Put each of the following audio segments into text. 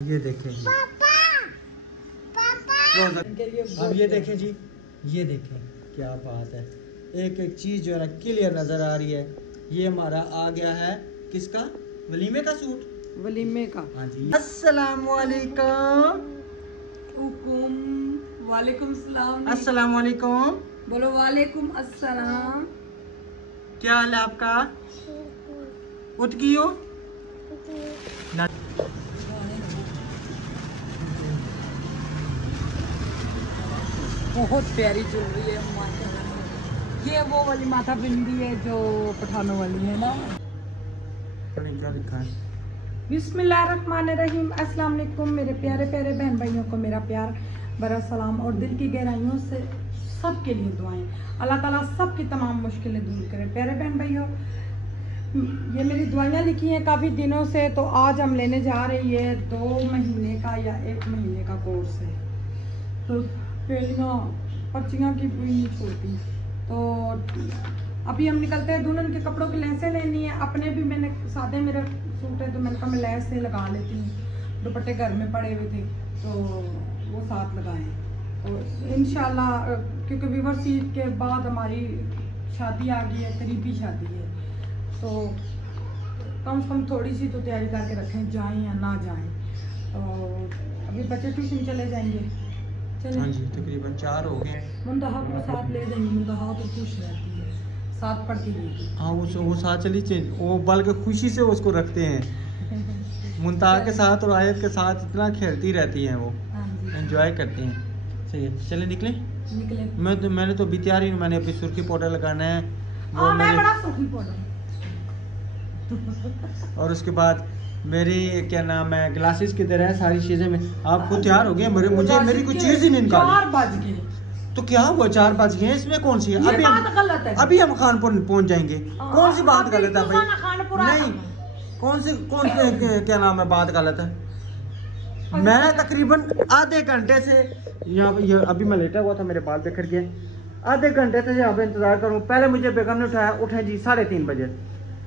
ये देखें जी अब ये देखें जी, ये देखें क्या बात है। एक एक चीज़ जो है ना क्लियर नज़र आ रही है। ये हमारा आ गया है किसका, वलीमे का सूट, वलीमे का। हाँ जी। अस्सलामुअलैकुम। वालेकुम सलाम। अस्सलामुअलैकुम। बोलो वालेकुम अस्सलाम। क्या हाल है आपका? उठ गई हो? बहुत प्यारी ज्वेलरी है माशाल्लाह। ये वो वाली माथा बिंदी है जो पठानों वाली है ना। क्या लिखा है? बिस्मिल्लाहिर्रहमानिर्रहीम। अस्सलाम वालेकुम मेरे प्यारे प्यारे बहन भाइयों को मेरा प्यार भरा सलाम और दिल की गहराइयों से सबके लिए दुआएं। अल्लाह ताला सबकी तमाम मुश्किलें दूर करे। प्यारे बहन भाइयों, ये मेरी दुआएं लिखी हैं काफ़ी दिनों से, तो आज हम लेने जा रही है 2 महीने का या 1 महीने का कोर्स है। तो पहलियाँ पर्चियाँ की कोई नहीं छोड़ती। तो अभी हम निकलते हैं, दुल्हन के कपड़ों की लेसें लेनी है। अपने भी मैंने सादे मेरा सूट है तो मैंने कहा मैं लेस से लगा लेती हूँ। दुपट्टे घर में पड़े हुए थे तो वो साथ लगाए। तो इंशाल्लाह क्योंकि वीवर ईद के बाद हमारी शादी आ गई है, करीबी शादी है, तो कम से कम थोड़ी सी तो तैयारी करके रखें, जाएं या ना जाएं। तो अभी बच्चे ट्यूशन चले जाएंगे। हाँ जी, तकरीबन 4 हो गए। मुंतहा को साथ ले जाएंगे। मुंतहा तो खुश रहती है, साथ पढ़ती रहेगी। हाँ वो साथ चली, वो बल्कि खुशी से उसको रखते हैं। मुंतहा के साथ और आयत के साथ इतना खेलती रहती हैं, वो एंजॉय करती हैं। सही है, चले निकले। मैंने तो अभी तैयार ही, मैंने अभी सुर्खी पाउडर लगाना है वो मैं बड़ा सुर्खी पाउडर और उसके बाद मेरी क्या नाम है, ग्लासेस किधर है, सारी चीजें में आप खुद तैयार हो गए। मुझे मेरी कोई चीज ही नहीं निकाली। 4 बज गए तो क्या हुआ, 4 बज गए, इसमें कौन सी है? अभी हम खानपुर पहुंच जाएंगे। कौन सी बात गलत है भाई? नहीं, कौन से क्या नाम है, बात गलत है। मैं तकरीबन आधे घंटे से यहाँ अभी मैं लेटा हुआ था, मेरे बाल बिखर गए। आधे घंटे से यहाँ पे इंतजार करूँ। पहले मुझे बेगम ने उठाया, उठे जी 3:30 बजे।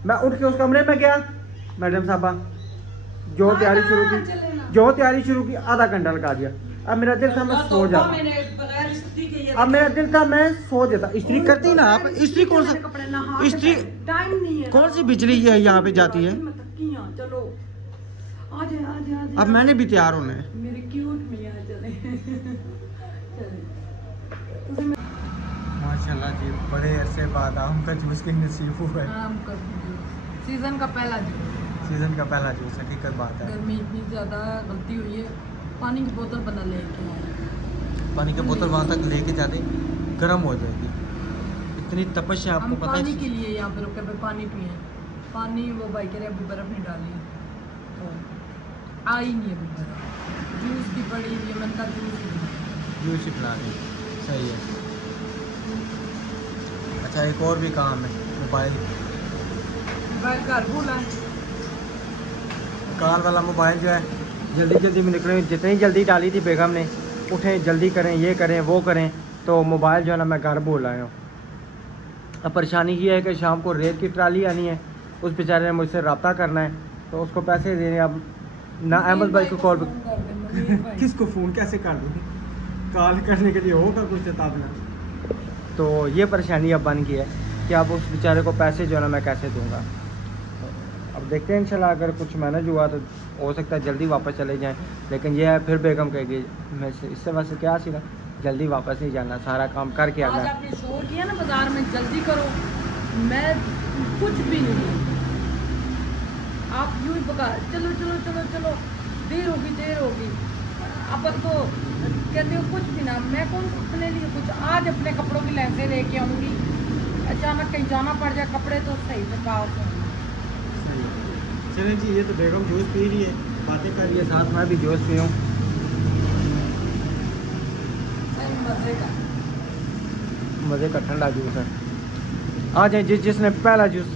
मैं उठ के उस कमरे में गया, मैडम साहबा जो तैयारी शुरू की आधा घंटा लगा दिया। अब मेरा दिल था मैं सो जाता, अब मेरा दिल था मैं सो जाता। इस्त्री करती ना आप, इस्त्री कौन सा इस्त्री, टाइम नहीं है। कौन सी बिजली है यहाँ पे जाती है? चलो अब मैंने भी तैयार होना है। मेरे क्यूट मियां चले। माशाल्लाह जी, बड़े अरसे बाद आम का जूस की नसीब हुआ है। आम का सीजन का पहला जूस, हकीकत बात है। गर्मी इतनी ज़्यादा गलती हुई है। पानी की बोतल बना लेके आए। पानी की बोतल वहाँ तक लेके जाते गर्म हो जाएगी, इतनी तपश है आपको पता है। पानी के लिए यहाँ पे रुके पे पानी पिए। पानी वो भाई कह रहे अभी बर्फ़ नहीं डाली तो आई नहीं अभी बर्फ़। जूस की पड़ी हुई है, मैंने कहा जूस ही पिला रही। सही है। अच्छा, एक और भी काम है, मोबाइल घर भूला है। कार वाला मोबाइल जो है जल्दी में निकले। जितनी जल्दी डाली थी बेगम ने, उठें जल्दी करें, ये करें वो करें, तो मोबाइल जो है ना मैं घर भूल आया हूँ। अब परेशानी ये है कि शाम को रेत की ट्राली आनी है, उस बेचारे ने मुझसे रब्ता करना है, तो उसको पैसे देने। अब ना अहमद भाई को कॉल किसको फ़ोन कैसे कर दूँ, कॉल करने के लिए होगा कुछ तबादला। तो ये परेशानी अब बन गई है कि अब उस बेचारे को पैसे जो है ना मैं कैसे दूँगा। अब देखते हैं इंशाल्लाह, अगर कुछ मैनेज हुआ तो हो सकता है जल्दी वापस चले जाएं। लेकिन ये है फिर बेगम कहेगी मैं इससे वैसे क्या सीखा, जल्दी वापस नहीं जाना, सारा काम करके आना। आज आपने शोर किया ना बाजार में, जल्दी करो, मैं कुछ भी नहीं। आप यूँ ही पका चलो चलो चलो चलो, देर होगी। अपन तो कहते हो कुछ भी ना, मैं कौन अपने लिए कुछ आज अपने कपड़ों की लेंसें लेके आऊँगी। अचानक कहीं जाना पड़ जाए, कपड़े तो सही से काफ। चलें जी, ये तो बेगम जूस पी रही है, बातें कर रही है, साथ मैं भी जूस पीऊँ। मज़े का ठंडा जूस है। आ जाए जिसने पहला जूस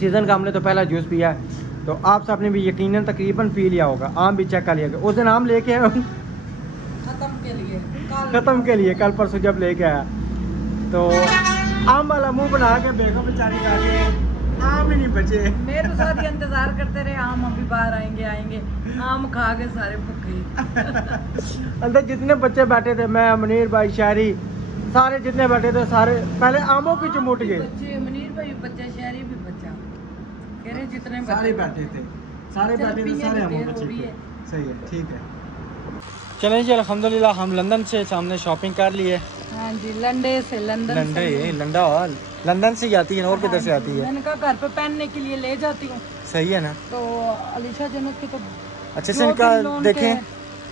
सीज़न का, हमने तो पहला जूस पिया है, तो आप सबने भी यकीनन तकरीबन पी लिया होगा। आम भी चेक कर लिया, उस दिन आम लेके आया ख़त्म के लिए कल परसों जब लेके आया, तो आम वाला मुंह बना के बेगम बेचारी जाके आम ही नहीं बचे। मैं तो सारी इंतजार करते रहे आम अभी बाहर आएंगे आम खा के सारे भूखे। अंदर जितने बच्चे बैठे थे, मैं, मुनीर भाई, शायरी, सारे जितने बैठे थे सारे पहले आमों की चुमुट गए। बच्चे मुनीर भाई बच्चा, शहरी भी बच्चा, कह रहे जितने सारे बैठे थे, सारे बैठे थे, सारे आमों बच्चे थे। सही है, ठीक है। चलें जी, अल्हम्दुलिल्लाह हम लंदन से सामने शॉपिंग कर लिए। हाँ जी, लंडे से लंदन लंदन से आती है और किधर से आती है? मैंने कहा घर पे पहनने के लिए ले जाती हूँ। सही है ना। तो अलीशा जन्नत के तो अच्छे से इनका देखें,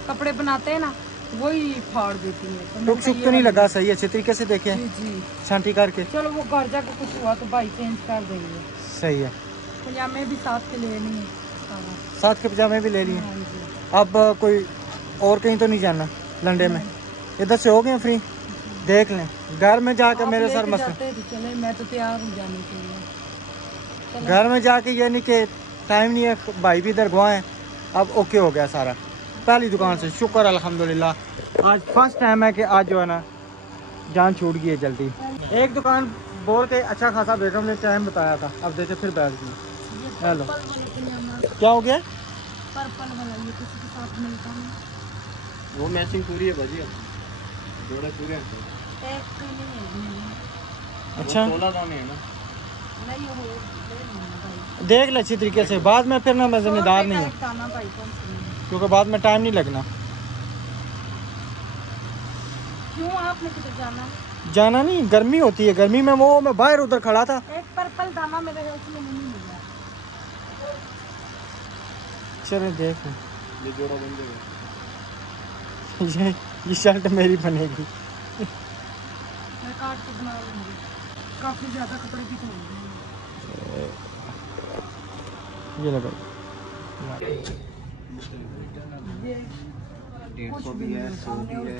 कपड़े बनाते हैं ना, वही फाड़ देती है। टुक सुक तो नहीं लगा? सही है, अच्छे तरीके से देखें जी छांटी करके। चलो वो घर जाके कुछ हुआ तो भाई चेंज कर देंगे। सही है। पजामे भी साथ के लेनी है, साथ के पजामे भी ले लिए। हाँ जी। अब कोई और कहीं तो नहीं जाना लंडे में? इधर से हो गए फ्री? देख लें घर में जाकर मेरे सर मसला। चले, मैं तो तैयार हूँ जाने के लिए। घर में जाके ये नहीं कि टाइम नहीं है, भाई भी इधर गुआ है। अब ओके हो गया सारा, पहली दुकान से शुक्र अल्हम्दुलिल्लाह। आज फर्स्ट टाइम है कि आज जो है ना जान छूट गई है जल्दी। एक दुकान बोल के अच्छा खासा बेगम ने टाइम बताया था, अब देखे फिर बैठ गई। हेलो, क्या हो गया? पर्पल वाला ये किसी के साथ मिलता है? वो मैचिंग पूरी है भाजी, जोड़े पूरे हैं। एक तो नहीं है। अच्छा, 16 दाने हैं ना। नहीं हो भाई, देख ले अच्छी तरीके से, बाद में फिर ना मैं जिम्मेदार नहीं हूँ, दाना भाई कौन सा नहीं। क्योंकि बाद में टाइम नहीं लगना। क्यों आपने किधर जाना? जाना नहीं, गर्मी होती है, गर्मी में वो मैं बाहर उधर खड़ा था। एक पर्पल दाना मेरे हेल्थ में नहीं मिला। चलो देख लें। ये जोड़ा बन जाएगा। ये शर्ट मेरी बनेगी। मैं काट के बना लूंगी, काफी ज्यादा कपड़े भी धोएंगे। ये लगा ये 150 भी है, 100 भी है।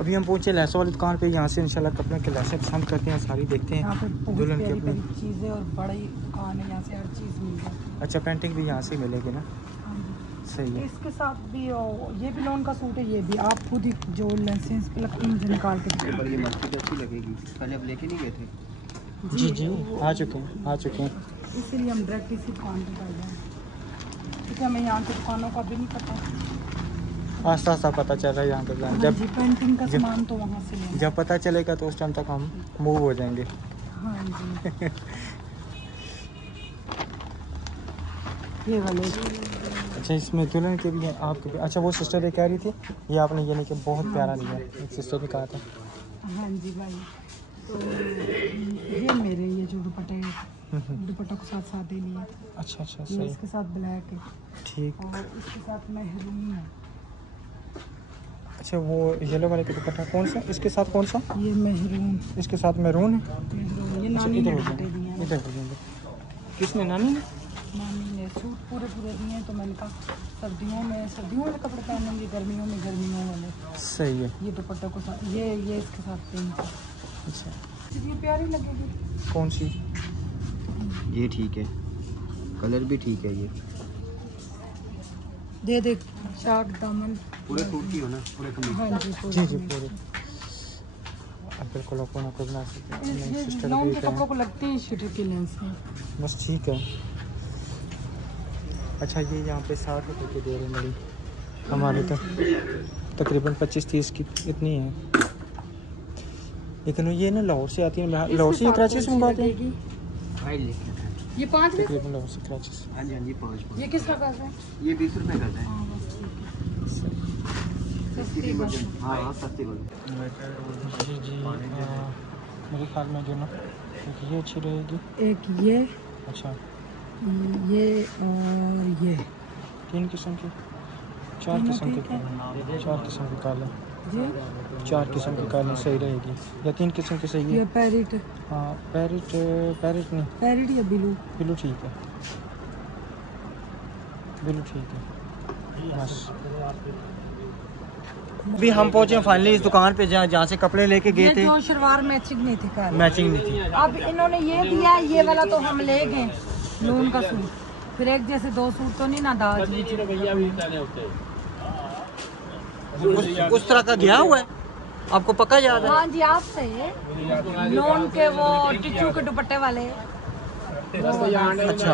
अभी हम पहुंचे लहसों वाली दुकान पे। यहाँ से इंशाल्लाह कपड़े के लहसे पसंद करते हैं, सारी देखते यहाँ हैं पे बहुत दुल्हन की प्यारी अपनी। प्यारी चीजें और बड़ी दुकान है, यहाँ से हर चीज मिल जाती है। अच्छा, पेंटिंग भी यहाँ से मिलेगी ना? हाँ जी। सही है। इसके साथ भी ये भी लोन का सूट है, ये भी आप खुद ही जो लाइसेंस पे लगती है निकाल के दीजिए। पर ये मस्जिद अच्छी लगेगी, पहले अब लेके नहीं गए थे। जी जी, आ चुके हैं, आ चुके हैं। इसीलिए हम डायरेक्ट इसी दुकान पे कर जाए, क्योंकि हमें यहाँ की दुकानों का भी नहीं पता। आस्ता आस्ता पता चल रहा है यहाँ पे। हाँ जब जी, पेंटिंग का सामान तो वहाँ से लेना। जब पता चलेगा तो उस टाइम तक हम मूव हो जाएंगे। हाँ जी। ये वाले अच्छा, इसमें दुल्हन के भी हैं, आपके भी। अच्छा, वो सिस्टर ये कह रही थी ये आपने ये नहीं कि बहुत प्यारा लिया, एक सिस्टर भी कहा था। हाँ जी भाई, तो ये मेरे ये जो दुपट्टे दुपट्टों के साथ साथ ही लिए। अच्छा अच्छा, ये सही, इसके साथ ब्लैक है ठीक। और इसके साथ मेहरून है। अच्छा, वो येलो वाले का दुपट्टा कौन सा? इसके साथ कौन सा? ये मेहरून, इसके साथ मैरून है। मेहरून ये अच्छा, नानी ने इधर हो दुपट्टे जाए, दिए हैं। इधर हो जाएंगे। किसने? नानी ने? नानी ने सूट पूरे पूरे दिए हैं, तो मैंने कहा सर्दियों में कपड़े पहनेंगे, गर्मियों में गर्मियों वाले। सही है। ये दुपट्टों के साथ ये इसके साथ पिंक। अच्छा, ये प्यारी लगेगी। कौन सी? ये ठीक है, कलर भी ठीक है। ये दे दे शार्ट दामन। पूरे सूट की हो ना, पूरे कमीज। हाँ जी, जी जी, पूरे। अब बिल्कुल अपना कोई बना सकते हैं। नहीं, ये सिस्टर लॉन्ग भी के कहें। कपड़ों को लगते हैं शूटर के लेंस में। बस ठीक है। अच्छा, ये यहाँ पे 60 रुपये की दे रहे हैं बड़ी, हमारे तो तकरीबन 25-30 की इतनी है। लेकिन ये ना लाहौर से आती है, लाहौर से कराची से मंगवाते हैं। ये 5 में तकरीबन लाहौर से कराची से। हाँ जी हाँ जी, 5 ये किसका कर है? ये 20 रुपये करता है। हाँ बस ठीक है। सस्ती बस। हाँ हाँ, सस्ती वाली। जी जी, मेरे ख्याल में जो ना एक ये अच्छी रहेगी। एक ये अच्छा, ये और ये 3 किस्म की, 4 किस्म की, 4 किस्म की काले, ये 4 किस्म की काले सही रहेगी, या 3 किस्म की सही ये है? पैरिट हाँ, पैरेट नहीं, पैरिट या ब्लू। बिल्लू ठीक है, बिल्लू ठीक है बस। अभी हम पहुंचे फाइनली इस दुकान पे जहाँ से कपड़े लेके गए ये थे। जो शलवार मैचिंग नहीं थी कर, मैचिंग नहीं थी। अब इन्होंने ये दिया, ये वाला तो हम ले गए लून का सूट, फिर एक जैसे 2 सूट तो नहीं ना दाज। उस तरह का गया हुआ है, आपको पक्का याद है? हाँ जी, आपसे ये लोन के वो टिच्चू के दुपट्टे वाले अच्छा,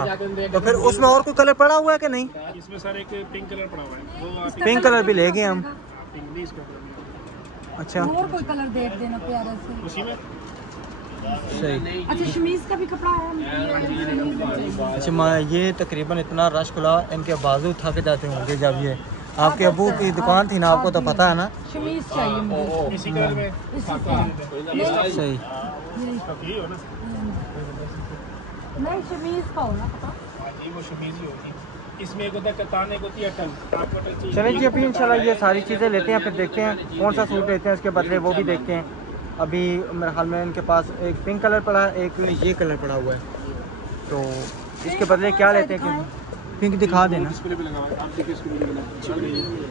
तो फिर उसमें और कोई कलर पड़ा हुआ है कि नहीं? इसमें सर एक पिंक कलर पड़ा हुआ है, वो आप पिंक कलर भी ले गए हम। पिंक भी इसके ऊपर अच्छा और कोई कलर देख देना प्यारा से। उसी में सही। अच्छा शमीज का भी कपड़ा है। अच्छा ये तकरीबन इतना रश खुला, इनके बाजू थक जाते होंगे जब ये आपके अबू की दुकान थी ना, आपको तो पता है ना। शमीज चाहिए मुझे। इसी कलर में सही। यही हो ना नहीं शमीज का हो ना पता। जी, वो शमीज ही होती है। इसमें एक होता है कतान, एक होती है अटल। आपको अटल चाहिए? चलें जी, अभी इंशाल्लाह ये सारी चीज़ें लेते हैं, फिर देखते हैं कौन सा सूट लेते हैं, उसके बदले वो भी देखते हैं। अभी मेरे ख्याल में इनके पास एक पिंक कलर पड़ा है, एक ये कलर पड़ा हुआ है, तो इसके बदले क्या लेते हैं? कि पिंक दिखा देना। डिस्प्ले पे लगा हुआ है, आप देखिए इसको वीडियो बना।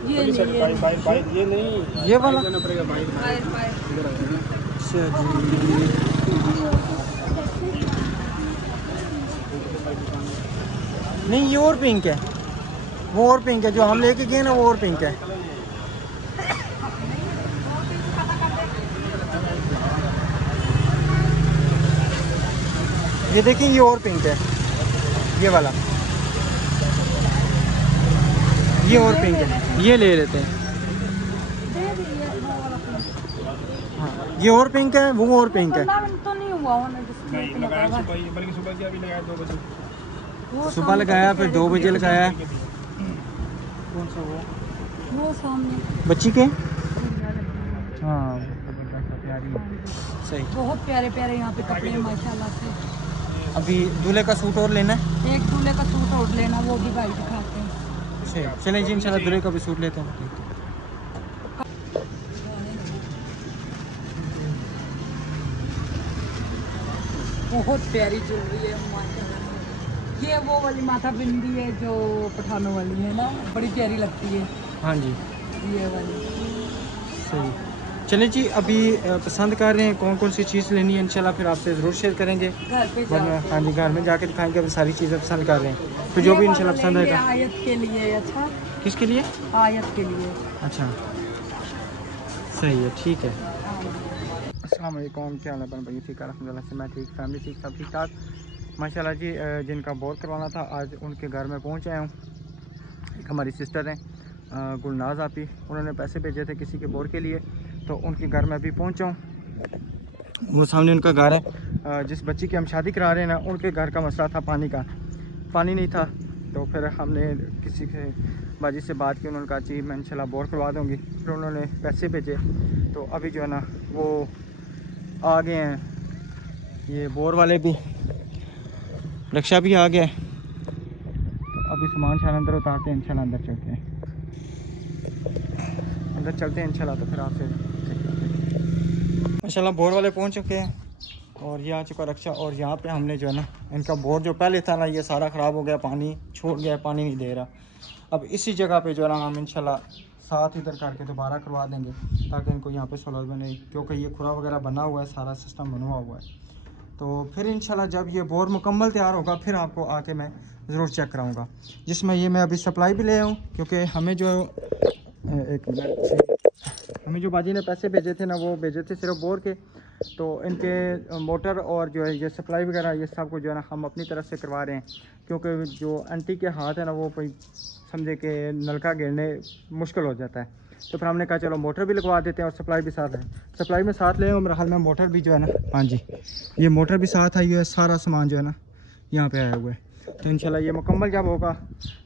ये नहीं बाहर ये नहीं, ये वाला जाना पड़ेगा बाहर। इधर आ जाइए। अच्छा जी। नहीं ये और पिंक है, वो और पिंक है, जो हम लेके गए ना वो और पिंक है। ये देखिए ये और पिंक है, ये वाला, ये और पिंक है, ये ले लेते हैं। हाँ ये और पिंक है, वो और पिंक है। तो नहीं हुआ होना जिसमें नहीं लगाया सुबह ही, बल्कि सुबह की अभी लगाया 2 बजे। सुबह लगाया, फिर 2 बजे लगाया। कौन सा वो सामने बच्ची के? हाँ प्यारी, सही। बहुत प्यारे प्यारे यहाँ पे कपड़े हैं माशाल्लाह से। अभी दूल्हे का सूट और लेना है। एक दूल्हे का सूट और लेना, वो भी भाई दिखाते हैं। सही, चलें जी इंशाल्लाह दूल्हे का भी सूट लेते हैं। बहुत प्यारी ज्वेलरी है माशाल्लाह। ये वो वाली माथा बिंदी है जो पठानों वाली है ना, बड़ी प्यारी लगती है। हाँ जी ये वाली सही। चलें जी, अभी पसंद कर रहे हैं कौन कौन सी चीज़ लेनी है, इंशाल्लाह फिर आपसे ज़रूर शेयर करेंगे। घर पे वरना हाँ जी घर में जाके दिखाएंगे, अभी सारी चीज़ें पसंद कर रहे हैं, फिर जो भी इंशाल्लाह पसंद आएगा। आयत के लिए। अच्छा किसके लिए? आयत के लिए। अच्छा सही है, ठीक है। अस्सलाम वालेकुम, क्या हाल है भाई? ठीक है अल्हम्दुलिल्लाह से मैं ठीक, फैमिली ठीक, सब ठीक ठाक माशाल्लाह जी। जिनका बोर करवाना था आज उनके घर में पहुँच आया हूँ। एक हमारी सिस्टर हैं गुलनाज आपी, उन्होंने पैसे भेजे थे किसी के बोर के लिए, तो उनके घर में अभी पहुँचा हूँ। वो सामने उनका घर है। जिस बच्ची की हम शादी करा रहे हैं ना, उनके घर का मसला था पानी का, पानी नहीं था, तो फिर हमने किसी के बाजी से बात की, उन्होंने कहा जी मैं इंशाल्लाह बोर करवा दूँगी। फिर उन्होंने पैसे भेजे, तो अभी जो है ना वो आ गए हैं, ये बोर वाले भी, रिक्शा भी आ गया। अभी सामान शान अंदर उतारते हैं, इंशाल्लाह अंदर चलते हैं, अंदर चलते हैं इंशाल्लाह। तो फिर आपसे माशाल्लाह बोर वाले पहुंच चुके हैं और ये आ चुका रिक्शा, और यहाँ पे हमने जो है ना इनका बोर जो पहले था ना, ये सारा ख़राब हो गया, पानी छोड़ गया, पानी नहीं दे रहा। अब इसी जगह पे जो है ना हम इंशाल्लाह साथ इधर करके दोबारा करवा देंगे, ताकि इनको यहाँ पे सहूलत बने, क्योंकि ये खुरा वगैरह बना हुआ है, सारा सिस्टम बना हुआ है। तो फिर इंशाल्लाह जब ये बोर मुकम्मल तैयार होगा फिर आपको आके मैं ज़रूर चेक कराऊंगा, जिसमें ये मैं अभी सप्लाई भी ले आऊँ, क्योंकि हमें जो एक मिनट, हमें जो बाजी ने पैसे भेजे थे ना, वो भेजे थे सिर्फ बोर के, तो इनके मोटर और जो है ये सप्लाई वगैरह ये सब को जो है ना हम अपनी तरफ से करवा रहे हैं, क्योंकि जो आंटी के हाथ है ना वो कोई समझे कि नलका गिरने मुश्किल हो जाता है, तो फिर हमने कहा चलो मोटर भी लगवा देते हैं और सप्लाई भी साथ है। सप्लाई में साथ ले मेरे हाल में मोटर भी जो है ना, हाँ जी ये मोटर भी साथ आई है, सारा सामान जो है ना यहाँ पे आया हुआ है। तो इंशाल्लाह ये मुकम्मल जब होगा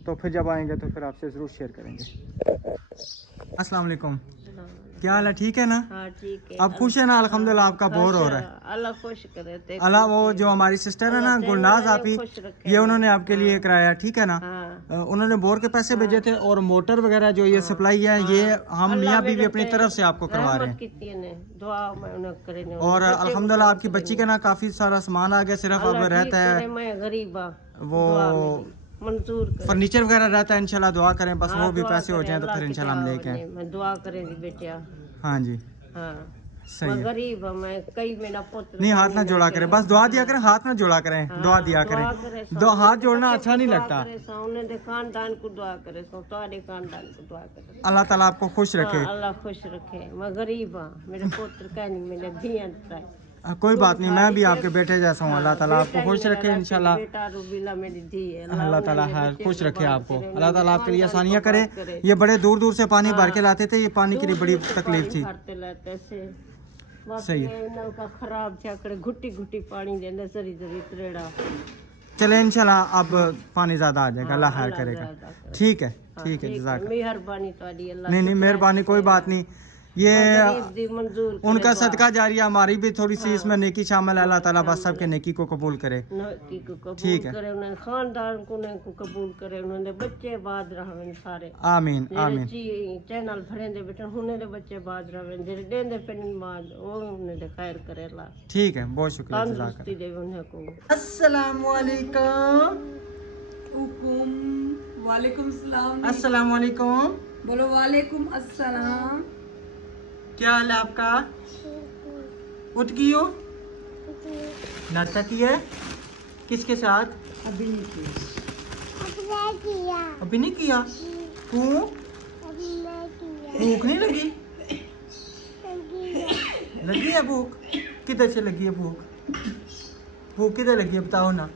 तो फिर जब आएंगे तो फिर आपसे ज़रूर शेयर करेंगे। अस्सलाम वालेकुम, क्या हाल है? ठीक है ना? हाँ ठीक है। अब खुश है ना? अल्हम्दुलिल्लाह आपका बोर हो रहा है। अल्लाह खुश करे। अल्लाह, वो जो हमारी सिस्टर है ना गुलनाज आपी, ये उन्होंने आपके लिए कराया, ठीक है ना? हाँ। उन्होंने बोर के पैसे भेजे थे, और मोटर वगैरह जो ये सप्लाई है ये हम मियाँ बीवी अपनी तरफ से आपको करवा रहे हैं। और अल्हम्दुलिल्लाह आपकी बच्ची का ना काफी सारा सामान आ गया, सिर्फ अब रहता है वो मंजूर फर्नीचर वगैरह रहता है, इंशाल्लाह दुआ करें बस वो भी पैसे हो जाएं तो फिर इंशाल्लाह हम लेके आए। मैं दुआ करेंगी बेटिया। हाँ जी हाँ सही है। गरीब हूँ मैं, कई मेरा पुत्र नहीं हाथ ना जोड़ा करें, बस दुआ दिया करें, हाथ ना जोड़ा करें, दुआ दिया करें। दो हाथ जोड़ना अच्छा नहीं लगता। खानदान को दुआ करे, तुम्हारे खानदान को दुआ करे, अल्लाह ताला आपको खुश रखे। अल्लाह खुश रखे। मैं गरीब हूँ, मेरे पुत्र का नहीं, मेरे धिया कोई बात नहीं, मैं भी आपके बेटे जैसा हूँ। अल्लाह ताला आपको खुश रखे इंशाल्लाह। बेटा रुबीला मेरी धी है। अल्लाह ताला उन्हें है बच्चे खुश को रखे बात आपको। करे, अल्लाह ताला आपके लिए खानदान आसानियाँ को करे। बात करे। ये बड़े दूर दूर से पानी भर के हाँ। लाते थे, ये पानी के लिए बड़ी दूर से तकलीफ पानी थी। भरते लाते से। बस सही है। ये नलका खराब थे, आकड़े घुट्टी घुट्टी पानी देने सरी सरी त्रेड़ा। चले इंशाल्लाह अब पानी ज्यादा आ जाएगा, अल्लाह खैर करेगा। ठीक है, ठीक है, जज़ाक। मेहरबानी तुम्हारी अल्लाह। नहीं नहीं, मेहरबानी कोई बात नहीं। ये गरीब दी मंजूर करे उनका दुआ। सदका जारिया, हमारी भी थोड़ी सी हाँ। इसमें नेकी शामिल है। अल्लाह ताला बस सबके नेकी को कबूल करे। नेकी को कबूल ठीक है। करे, उन्हें खानदान को ने को कबूल करे, उन्होंने बच्चे बाद रहे सारे। आमीन आमीन। चैनल भरे दे बेटा उन्हें दे बच्चे बाद रहे, जेरे देंदे पेन बाद वो उन्हें दे खैर करे अल्लाह। ठीक है, बहुत शुक्रिया, जज़ाक। तंदुरुस्ती दे उन्हें को। अस्सलामु अलैकुम। हुकुम वालेकुम सलाम। अस्सलामु अलैकुम। बोलो वालेकुम अस्सलाम। क्या हाल है आपका? उठ गई हो? नाश्ता किया है? किसके साथ? अभी नहीं किया। अभी नहीं किया? क्यों? भूख नहीं लगी? लगी है भूख? किधर से लगी है भूख? भूख किधर लगी है बताओ ना,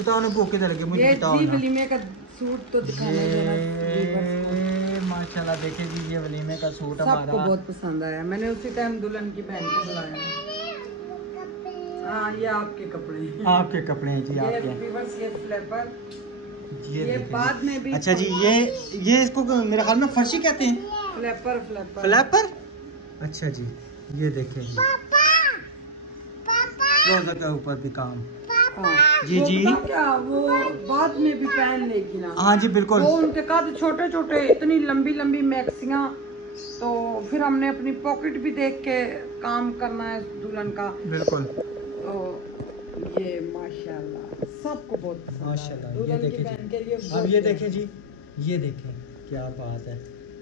बताओ ना भूख किधर लगी है, मुझे ये बताओ जी ना। वलीमे का सूट तो दिखाने देना। ये माशाल्लाह देखिए जी, ये वलीमे का सूट सबको हमारा। बहुत पसंद आया। मैंने उसी टाइम दुल्हन की बहन को बुलाया। हाँ, ये आपके कपड़े हैं। आपके कपड़े हैं जी, ये आपके। वीवर्स, ये फ्लैपर, ये ये देखिए बाद में भी। अच्छा जी, ये इसको मेरे ख्याल में फर्शी कहते हैं। Flapper flapper flapper. अच्छा जी, ये देखें रोजा के ऊपर भी काम। हाँ। जी वो जी। बताऊं क्या, वो बाद में भी पहन लेगी ना। हाँ जी बिल्कुल। वो उनके कद छोटे छोटे, इतनी लंबी लंबी मैक्सियां, तो फिर हमने अपनी पॉकेट भी देख के काम करना है दुल्हन का। बिल्कुल तो ये माशाल्लाह सबको बहुत पसंद आया। माशाल्लाह। ये दुल्हन की देखें बहन के जी, लिए अब बहुत ये प्यारा। देखें जी, ये देखें क्या बात है।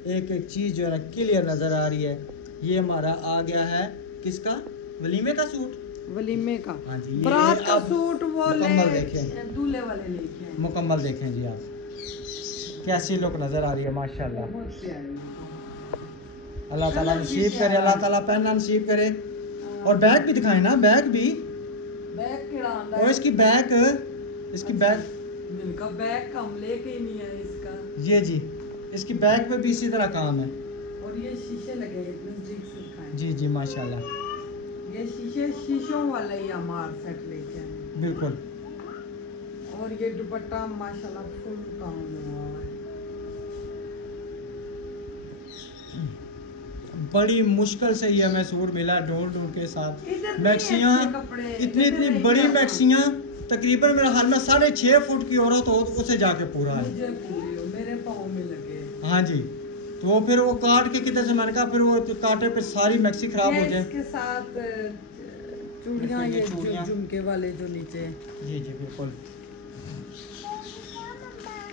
एक एक चीज़ जो है ना क्लियर नज़र आ रही है। ये हमारा आ गया है किसका? वलीमे का सूट। वलीमे का। हाँ जी, ये बारात का आप सूट वो मुकम्मल ले देखें। दूल्हे वाले लेके आए। मुकम्मल देखें जी आप, कैसी लुक नज़र आ रही है माशाल्लाह। बहुत प्यारी। अल्लाह ताला नसीब करे, अल्लाह ताला पहनना नसीब करे। और बैग भी दिखाए ना, बैग भी। बैग किराना और इसकी बैग, इसकी बैग, इनका बैग कम लेके ही नहीं है इसका। ये जी इसकी बैग पे भी इसी तरह काम है। और ये शीशे लगे नजदीक से दिखाएं। जी जी माशाल्लाह। ये शीशों वाला ही हमार सेट लेके आए। बिल्कुल। और ये दुपट्टा माशाल्लाह फुल काम हुआ है। बड़ी मुश्किल से ये हमें सूट मिला, ढूंढ ढूंढ के साथ। इधर भी मैक्सियाँ, अच्छे कपड़े, इतनी इधर इतनी नहीं बड़ी आता। मैक्सियाँ, तकरीबन मेरे हाल में 6.5 फुट की औरत हो तो उसे जाके पूरा है। मुझे पूरी हो, मेरे पाँव में लगे। हाँ जी, तो वो फिर वो काट के किधर से मैंने कहा, फिर वो काटे पे सारी मैक्सी खराब हो ये जाए। इसके साथ चूड़ियाँ, ये ये चूड़ियाँ। झुमके वाले जो नीचे। जी जी बिल्कुल।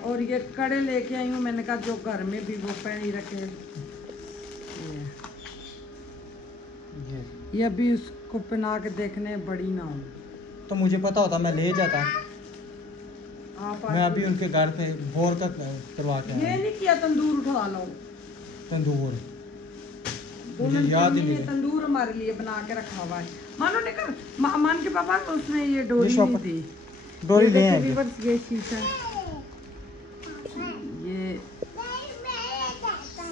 और ये कड़े लेके आई हूँ, मैंने कहा जो घर में भी वो पहन ही रखे। ये अभी उसको पहना के देखने बड़ी ना हो। तो मुझे पता होता मैं ले जाता। आप मैं अभी उनके घर पे बोर का करवा के ये आया। नहीं किया तंदूर उठा लो। तंदूर दुल्हन की याद ही अम्मी ने नहीं है। तंदूर हमारे लिए बना के रखा हुआ है। मानो निकल मान के पापा उसने ये डोरी ये नहीं शॉपर- दी। डोरी ये ले देखिए आएंगे। व्यूअर्स, ये शीशा ये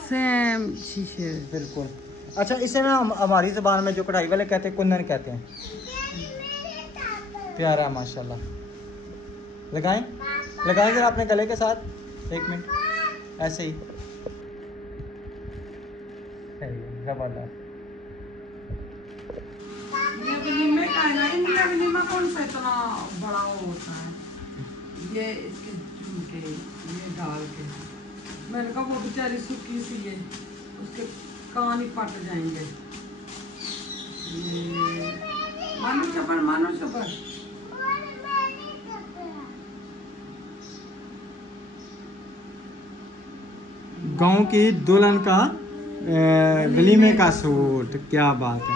सेम शीशे। बिल्कुल। अच्छा, इसे ना हमारी ज़बान में जो कढ़ाई वाले कहते हैं, कुंदन कहते हैं। प्यारा है माशाल्लाह। लगाएं, लगाएं जरा अपने गले के साथ। 1 मिनट ऐसे ही। जबरदस्त। ये वलीमे का है ना, इंडिया वलीमा कौन सा इतना बड़ा होता है। ये इसके झुमके ये डाल के, मैंने कहा वो बेचारी सूखी सी है, उसके कान ही फट जाएंगे। ये मानो चपर, मानो चपर। गांव की दुल्हन का वलीमे का सूट, क्या बात है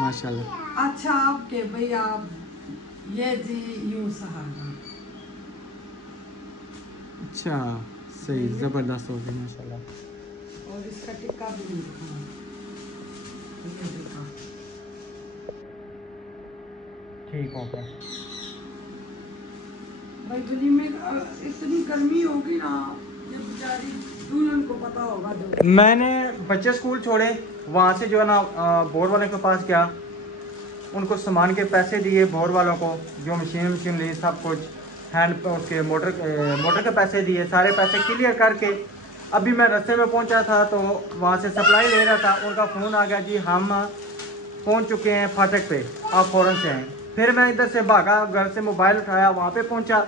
माशाल्लाह। अच्छा आपके भैया, ये जी यूं सहारा। अच्छा सही, ज़बरदस्त हो गया माशाल्लाह। और इसका टिक्का भी नहीं दिखा। ये देखा। ठीक हो गया। भाई दिल्ली में इतनी गर्मी होगी ना, ये बेचारी दुल्हन को पता होगा। मैंने बच्चे स्कूल छोड़े, वहाँ से जो है ना बोर वाले के पास गया, उनको सामान के पैसे दिए बोर वालों को, जो मशीन ली सब कुछ, हैंड उसके मोटर के पैसे दिए, सारे पैसे क्लियर करके अभी मैं रास्ते में पहुंचा था तो वहाँ से सप्लाई ले रहा था, उनका फ़ोन आ गया जी हम पहुंच चुके हैं फाटक पे, आप फ़ौरन से आएँ। फिर मैं इधर से भागा, घर से मोबाइल उठाया, वहाँ पे पहुंचा।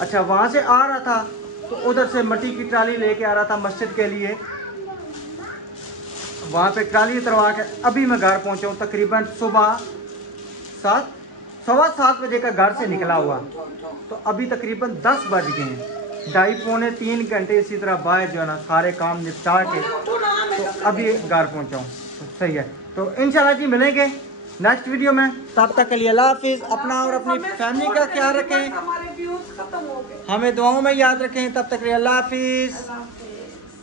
अच्छा वहाँ से आ रहा था तो उधर से मिट्टी की ट्राली लेके आ रहा था मस्जिद के लिए, वहाँ पे ट्राली उतरवा के अभी मैं घर पहुँचा हूँ। तकरीबन सुबह 7, 7:15 बजे का घर से निकला हुआ, तो अभी तकरीबन 10 बज गए हैं। 2.5-3 घंटे इसी तरह बाहर जो है ना सारे काम निपटा के तो अभी घर पहुँचा हूँ। तो सही है, तो इंशाल्लाह जी मिलेंगे नेक्स्ट वीडियो में। तब तक के लिए अल्लाह हाफिज़। अपना और अपनी फैमिली का ख्याल रखें, हमारे व्यूज खत्म हो गए। हमें दुआओं में याद रखें। तब तक के लिए अल्लाह हाफिज़। अल्लाह हाफिज़।